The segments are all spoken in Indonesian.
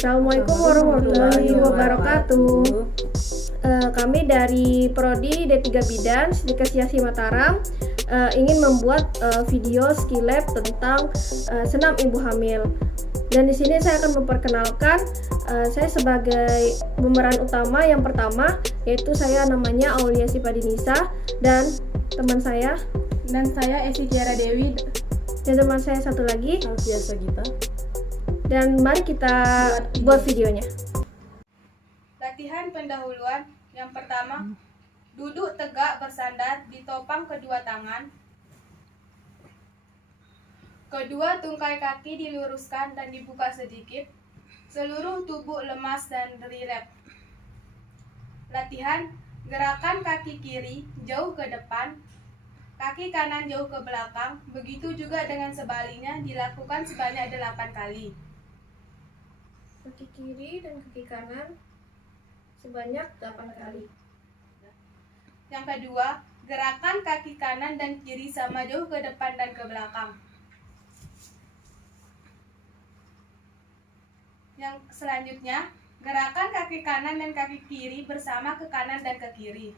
Assalamualaikum warahmatullahi wabarakatuh. Kami dari Prodi D3 Bidan Sidikasiasi Mataram ingin membuat video skill lab tentang senam ibu hamil. Dan di sini saya akan memperkenalkan saya sebagai pemeran utama yang pertama, yaitu saya namanya Aulia Sipadinisa dan teman saya Esi Tiara Dewi dan teman saya satu lagi Alfia Sagita. Dan mari kita buat videonya. Latihan pendahuluan yang pertama, duduk tegak bersandar ditopang kedua tangan. Kedua tungkai kaki diluruskan dan dibuka sedikit. Seluruh tubuh lemas dan rileks. Latihan, gerakan kaki kiri jauh ke depan, kaki kanan jauh ke belakang. Begitu juga dengan sebaliknya dilakukan sebanyak 8 kali. Kaki kiri dan kaki kanan sebanyak 8 kali. Yang kedua, gerakan kaki kanan dan kiri sama jauh ke depan dan ke belakang. Yang selanjutnya, gerakan kaki kanan dan kaki kiri bersama ke kanan dan ke kiri.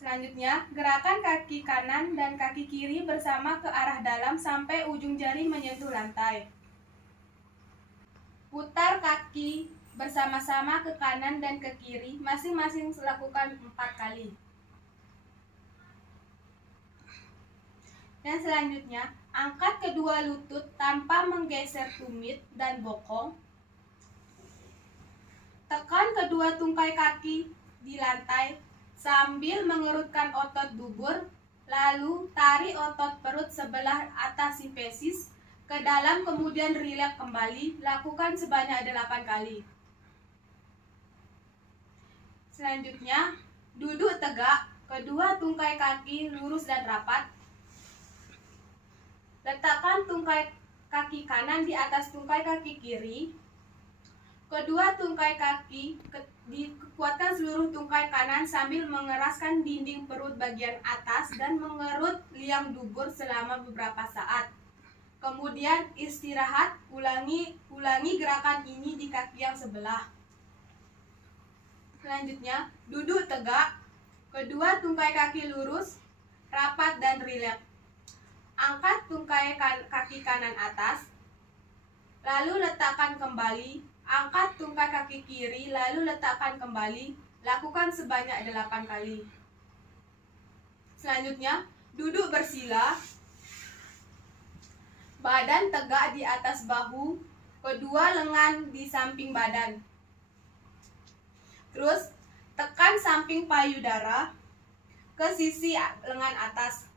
Selanjutnya, gerakan kaki kanan dan kaki kiri bersama ke arah dalam sampai ujung jari menyentuh lantai. Putar kaki bersama-sama ke kanan dan ke kiri, masing-masing lakukan 4 kali. Dan selanjutnya, angkat kedua lutut tanpa menggeser tumit dan bokong. Tekan kedua tungkai kaki di lantai sambil mengerutkan otot dubur, lalu tarik otot perut sebelah atas sipesis ke dalam, kemudian rileks kembali. Lakukan sebanyak 8 kali. Selanjutnya, duduk tegak, kedua tungkai kaki lurus dan rapat. Letakkan tungkai kaki kanan di atas tungkai kaki kiri. Kedua tungkai kaki dikuatkan seluruh tungkai kanan sambil mengeraskan dinding perut bagian atas dan mengerut liang dubur selama beberapa saat. Kemudian istirahat, ulangi gerakan ini di kaki yang sebelah. Selanjutnya, duduk tegak, kedua tungkai kaki lurus, rapat dan rileks. Angkat tungkai kaki kanan atas, lalu letakkan kembali. Angkat tungkai kaki kiri, lalu letakkan kembali. Lakukan sebanyak 8 kali. Selanjutnya, duduk bersila. Badan tegak di atas bahu, kedua lengan di samping badan. Terus, tekan samping payudara ke sisi lengan atas.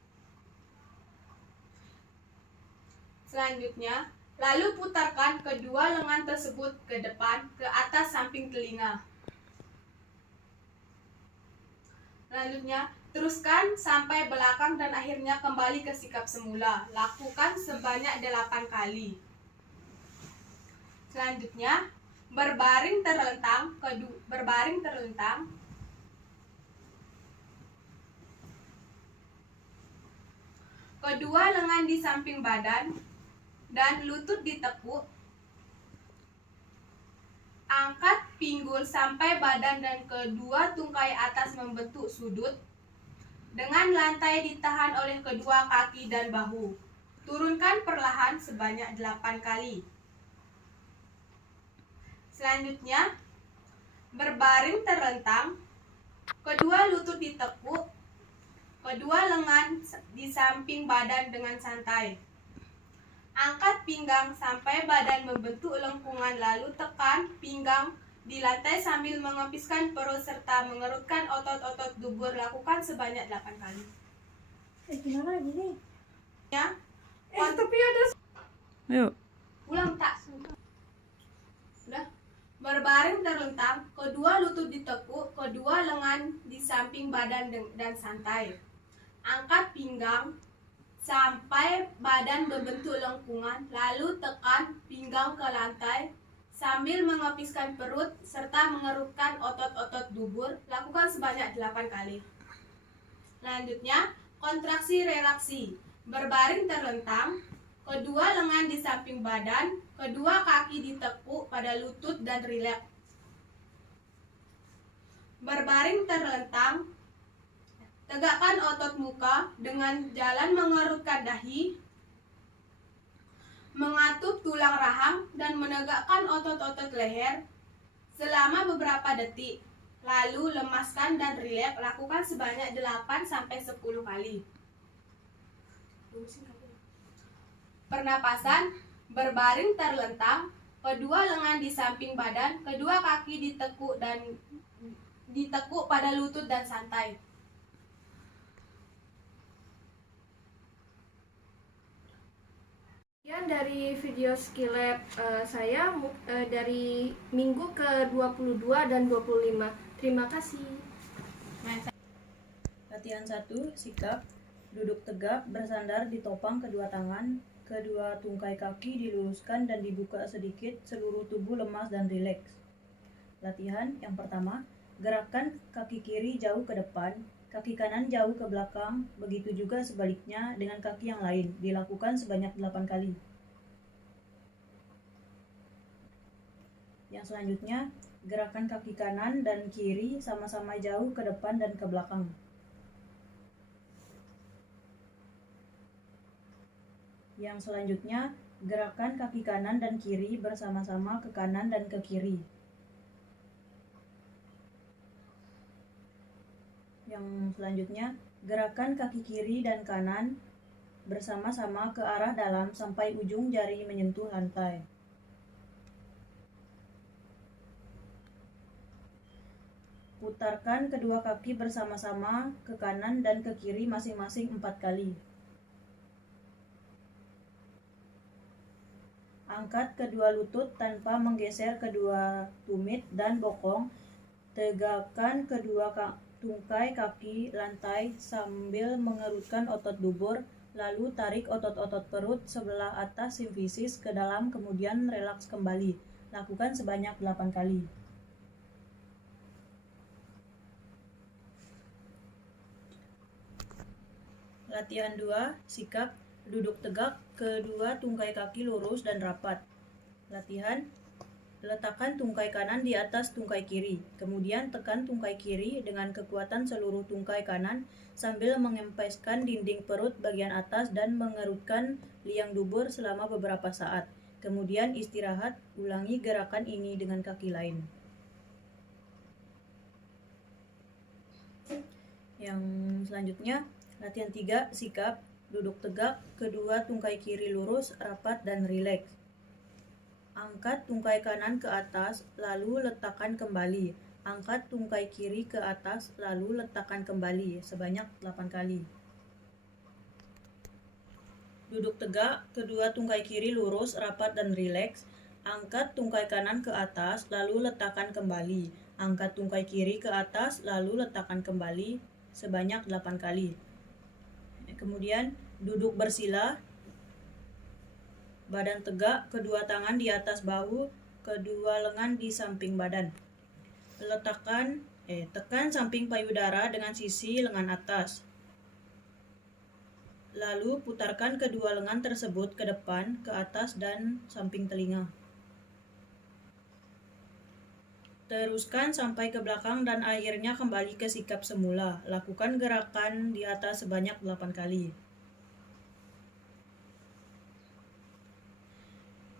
Selanjutnya, lalu putarkan kedua lengan tersebut ke depan, ke atas samping telinga. Selanjutnya, teruskan sampai belakang dan akhirnya kembali ke sikap semula. Lakukan sebanyak 8 kali. Selanjutnya, berbaring terlentang. Kedua lengan di samping badan dan lutut ditekuk. Angkat pinggul sampai badan dan kedua tungkai atas membentuk sudut. Dengan lantai ditahan oleh kedua kaki dan bahu. Turunkan perlahan sebanyak 8 kali. Selanjutnya, berbaring terlentang. Kedua lutut ditekuk. Kedua lengan di samping badan dengan santai. Angkat pinggang sampai badan membentuk lengkungan, lalu tekan pinggang di lantai sambil mengepiskan perut serta mengerutkan otot-otot dubur. Lakukan sebanyak 8 kali. Gimana gini? Ya. Tapi ada. Ayo. Ulang tak. Udah. Berbaring terlentang, kedua lutut ditekuk, kedua lengan di samping badan dan santai. Angkat pinggang sampai badan membentuk lengkungan, lalu tekan pinggang ke lantai sambil mengepiskan perut serta mengerutkan otot-otot dubur. Lakukan sebanyak 8 kali. Selanjutnya, kontraksi relaksi. Berbaring terlentang, kedua lengan di samping badan, kedua kaki ditekuk pada lutut dan rileks. Berbaring terlentang, tegakkan otot muka dengan jalan mengerutkan dahi, mengatup tulang rahang dan menegakkan otot-otot leher selama beberapa detik. Lalu lemaskan dan rileks, lakukan sebanyak 8-10 kali. Pernapasan, berbaring terlentang, kedua lengan di samping badan, kedua kaki ditekuk pada lutut dan santai. Sekian dari video skill lab saya dari minggu ke-22 dan 25. Terima kasih. Latihan 1, sikap. Duduk tegak, bersandar di topang kedua tangan, kedua tungkai kaki diluruskan dan dibuka sedikit, seluruh tubuh lemas dan rileks. Latihan yang pertama, gerakan kaki kiri jauh ke depan, kaki kanan jauh ke belakang, begitu juga sebaliknya dengan kaki yang lain, dilakukan sebanyak 8 kali. Yang selanjutnya, gerakan kaki kanan dan kiri sama-sama jauh ke depan dan ke belakang. Yang selanjutnya, gerakan kaki kanan dan kiri bersama-sama ke kanan dan ke kiri. Yang selanjutnya, gerakan kaki kiri dan kanan bersama-sama ke arah dalam sampai ujung jari menyentuh lantai. Putarkan kedua kaki bersama-sama ke kanan dan ke kiri masing-masing 4 kali. Angkat kedua lutut tanpa menggeser kedua tumit dan bokong. Tegakkan kedua tungkai kaki lantai sambil mengerutkan otot dubur, lalu tarik otot-otot perut sebelah atas simfisis ke dalam, kemudian relaks kembali. Lakukan sebanyak 8 kali. Latihan 2, sikap. Duduk tegak, kedua tungkai kaki lurus dan rapat. Latihan, letakkan tungkai kanan di atas tungkai kiri. Kemudian tekan tungkai kiri dengan kekuatan seluruh tungkai kanan sambil mengempeskan dinding perut bagian atas dan mengerutkan liang dubur selama beberapa saat. Kemudian istirahat, ulangi gerakan ini dengan kaki lain. Yang selanjutnya, latihan 3, sikap. Duduk tegak, kedua tungkai kiri lurus, rapat, dan rileks. Angkat tungkai kanan ke atas, lalu letakkan kembali. Angkat tungkai kiri ke atas, lalu letakkan kembali, sebanyak 8 kali. Duduk tegak, kedua tungkai kiri lurus, rapat, dan rileks. Angkat tungkai kanan ke atas, lalu letakkan kembali. Angkat tungkai kiri ke atas, lalu letakkan kembali, sebanyak 8 kali. Kemudian duduk bersila, badan tegak, kedua tangan di atas bahu, kedua lengan di samping badan. Tekan samping payudara dengan sisi lengan atas. Lalu putarkan kedua lengan tersebut ke depan, ke atas, dan samping telinga. Teruskan sampai ke belakang dan akhirnya kembali ke sikap semula. Lakukan gerakan di atas sebanyak 8 kali.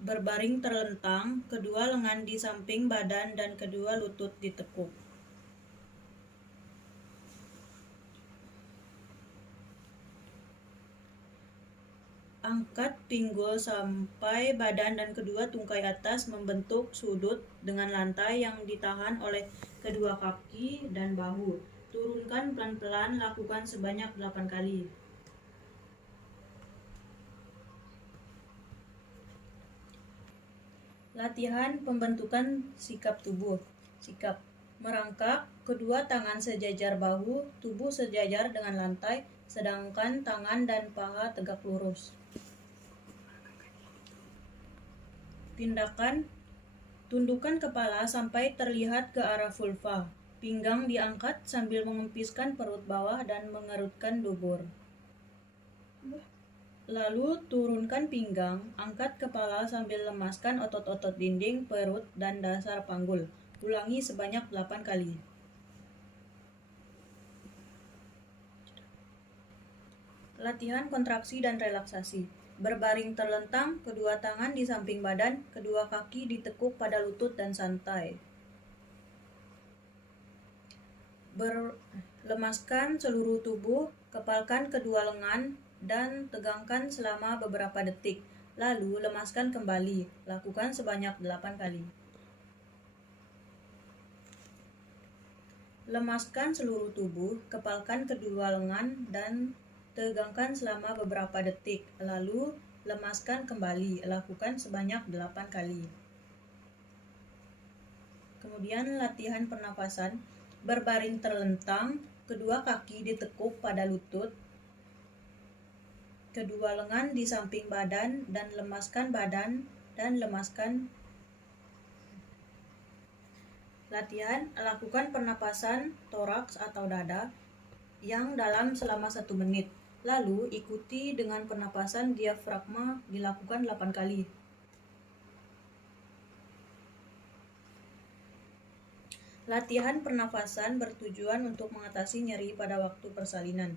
Berbaring terlentang, kedua lengan di samping badan dan kedua lutut ditekuk. Angkat pinggul sampai badan dan kedua tungkai atas membentuk sudut dengan lantai yang ditahan oleh kedua kaki dan bahu. Turunkan pelan-pelan, lakukan sebanyak 8 kali. Latihan pembentukan sikap tubuh. Sikap merangkak, kedua tangan sejajar bahu, tubuh sejajar dengan lantai, sedangkan tangan dan paha tegak lurus. Tindakan, tundukkan kepala sampai terlihat ke arah vulva. Pinggang diangkat sambil mengempiskan perut bawah dan mengerutkan dubur. Lalu turunkan pinggang, angkat kepala sambil lemaskan otot-otot dinding, perut, dan dasar panggul. Ulangi sebanyak 8 kali. Latihan kontraksi dan relaksasi. Berbaring terlentang, kedua tangan di samping badan, kedua kaki ditekuk pada lutut dan santai. Lemaskan seluruh tubuh, kepalkan kedua lengan, dan tegangkan selama beberapa detik. Lalu lemaskan kembali, lakukan sebanyak 8 kali. Lemaskan seluruh tubuh, kepalkan kedua lengan, dan tegangkan selama beberapa detik. Lalu lemaskan kembali, lakukan sebanyak 8 kali. Kemudian latihan pernapasan. Berbaring terlentang, kedua kaki ditekuk pada lutut, kedua lengan di samping badan, dan lemaskan badan dan lemaskan. Latihan, lakukan pernapasan toraks atau dada yang dalam selama 1 menit. Lalu ikuti dengan pernapasan diafragma dilakukan 8 kali. Latihan pernafasan bertujuan untuk mengatasi nyeri pada waktu persalinan.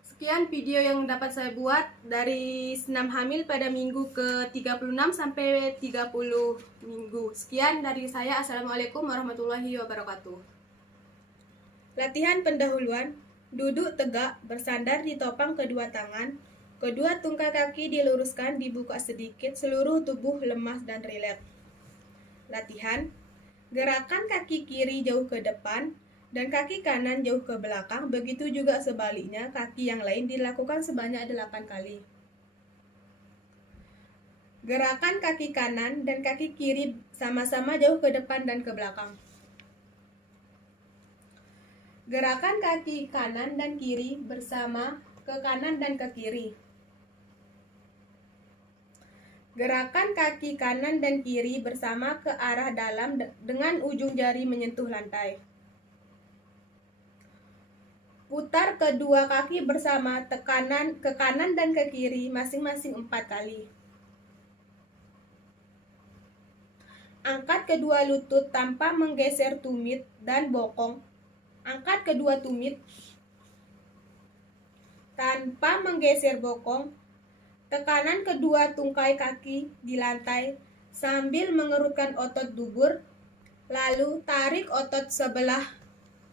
Sekian video yang dapat saya buat dari senam hamil pada minggu ke-36 sampai 30 minggu. Sekian dari saya. Assalamualaikum warahmatullahi wabarakatuh. Latihan pendahuluan. Duduk tegak, bersandar di topang kedua tangan. Kedua tungkai kaki diluruskan, dibuka sedikit, seluruh tubuh lemas dan rileks. Latihan. Gerakan kaki kiri jauh ke depan dan kaki kanan jauh ke belakang, begitu juga sebaliknya, kaki yang lain dilakukan sebanyak 8 kali. Gerakan kaki kanan dan kaki kiri sama-sama jauh ke depan dan ke belakang. Gerakan kaki kanan dan kiri bersama ke kanan dan ke kiri. Gerakan kaki kanan dan kiri bersama ke arah dalam dengan ujung jari menyentuh lantai. Putar kedua kaki bersama ke kanan dan ke kiri masing-masing 4 kali. Angkat kedua lutut tanpa menggeser tumit dan bokong. Angkat kedua tumit tanpa menggeser bokong. Tekanan kedua tungkai kaki di lantai sambil mengerutkan otot dubur, lalu tarik otot sebelah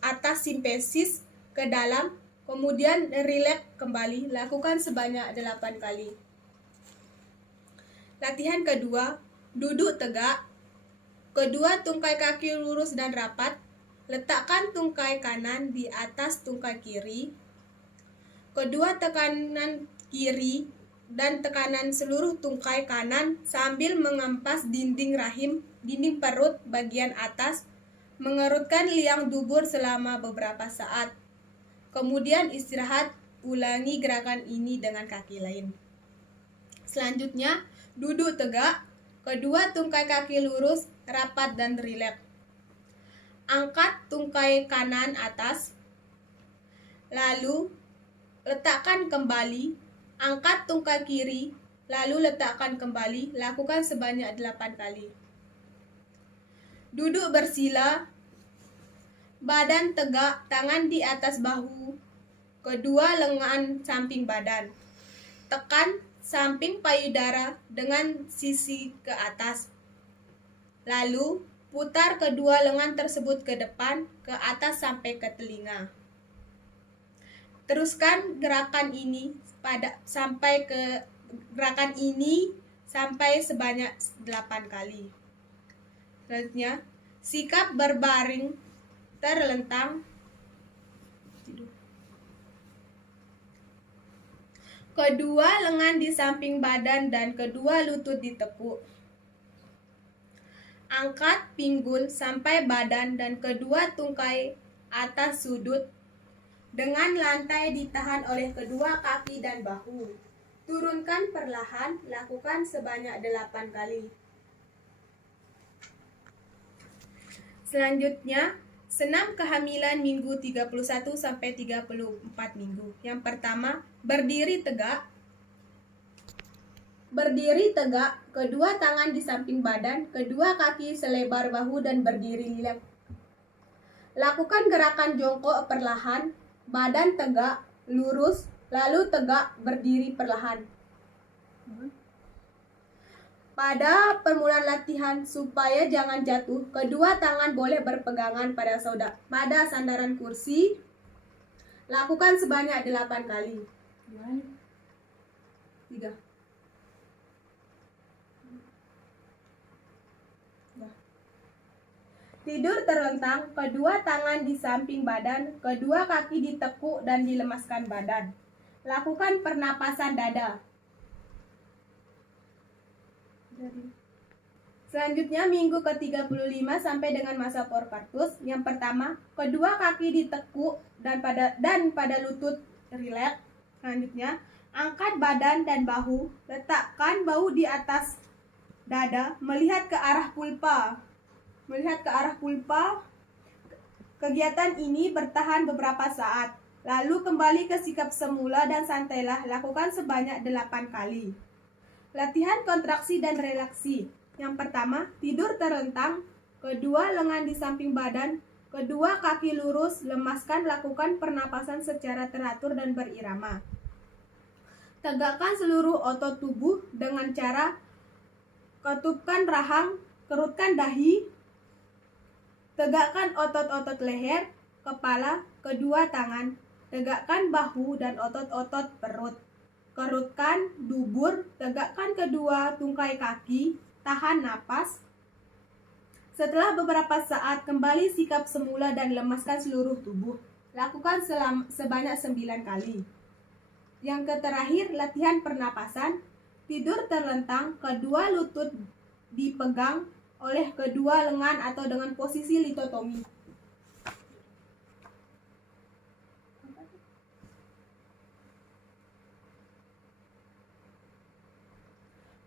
atas simpesis ke dalam, kemudian rileks kembali, lakukan sebanyak 8 kali. Latihan kedua, duduk tegak, kedua tungkai kaki lurus dan rapat, letakkan tungkai kanan di atas tungkai kiri, kedua tekanan kiri dan tekanan seluruh tungkai kanan sambil mengempas dinding rahim, dinding perut bagian atas, mengerutkan liang dubur selama beberapa saat. Kemudian istirahat, ulangi gerakan ini dengan kaki lain. Selanjutnya, duduk tegak, kedua tungkai kaki lurus, rapat dan rileks. Angkat tungkai kanan atas, lalu letakkan kembali. Angkat tungkai kiri, lalu letakkan kembali, lakukan sebanyak 8 kali. Duduk bersila, badan tegak, tangan di atas bahu, kedua lengan samping badan. Tekan samping payudara dengan sisi ke atas. Lalu, putar kedua lengan tersebut ke depan, ke atas sampai ke telinga. Teruskan gerakan ini sampai sebanyak 8 kali. Selanjutnya, sikap berbaring terlentang. Kedua lengan di samping badan dan kedua lutut ditekuk. Angkat pinggul sampai badan dan kedua tungkai atas sudut. Dengan lantai ditahan oleh kedua kaki dan bahu. Turunkan perlahan, lakukan sebanyak 8 kali. Selanjutnya, Senam kehamilan minggu 31 sampai 34 minggu. Yang pertama, berdiri tegak. Berdiri tegak, kedua tangan di samping badan, kedua kaki selebar bahu dan berdiri lilak. Lakukan gerakan jongkok perlahan, badan tegak, lurus, lalu tegak, berdiri perlahan. Pada permulaan latihan, supaya jangan jatuh, kedua tangan boleh berpegangan pada sandaran kursi. Lakukan sebanyak 8 kali. 3. Tidur terlentang, kedua tangan di samping badan, kedua kaki ditekuk dan dilemaskan badan. Lakukan pernapasan dada. Selanjutnya minggu ke-35 sampai dengan masa porpartus. Yang pertama, kedua kaki ditekuk dan pada lutut rileks. Selanjutnya, angkat badan dan bahu, letakkan bahu di atas dada, melihat ke arah pulpa. Kegiatan ini bertahan beberapa saat. Lalu kembali ke sikap semula dan santailah, lakukan sebanyak 8 kali. Latihan kontraksi dan relaksi. Yang pertama, tidur terlentang, kedua lengan di samping badan, kedua kaki lurus, lemaskan, lakukan pernapasan secara teratur dan berirama. Tegakkan seluruh otot tubuh dengan cara ketupkan rahang, kerutkan dahi, tegakkan otot-otot leher, kepala, kedua tangan, tegakkan bahu dan otot-otot perut. Kerutkan dubur, tegakkan kedua tungkai kaki, tahan napas. Setelah beberapa saat, kembali sikap semula dan lemaskan seluruh tubuh. Lakukan sebanyak 9 kali. Yang terakhir, latihan pernapasan. Tidur terlentang, kedua lutut dipegang oleh kedua lengan atau dengan posisi litotomi.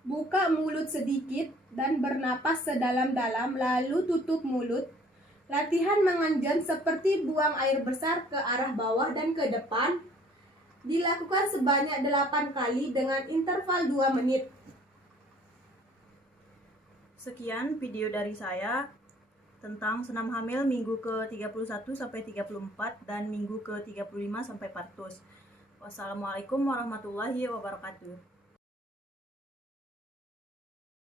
Buka mulut sedikit dan bernapas sedalam-dalam, lalu tutup mulut. Latihan mengenjon seperti buang air besar ke arah bawah dan ke depan. Dilakukan sebanyak 8 kali dengan interval 2 menit. Sekian video dari saya tentang senam hamil minggu ke-31 sampai 34 dan minggu ke-35 sampai partus. Wassalamualaikum warahmatullahi wabarakatuh.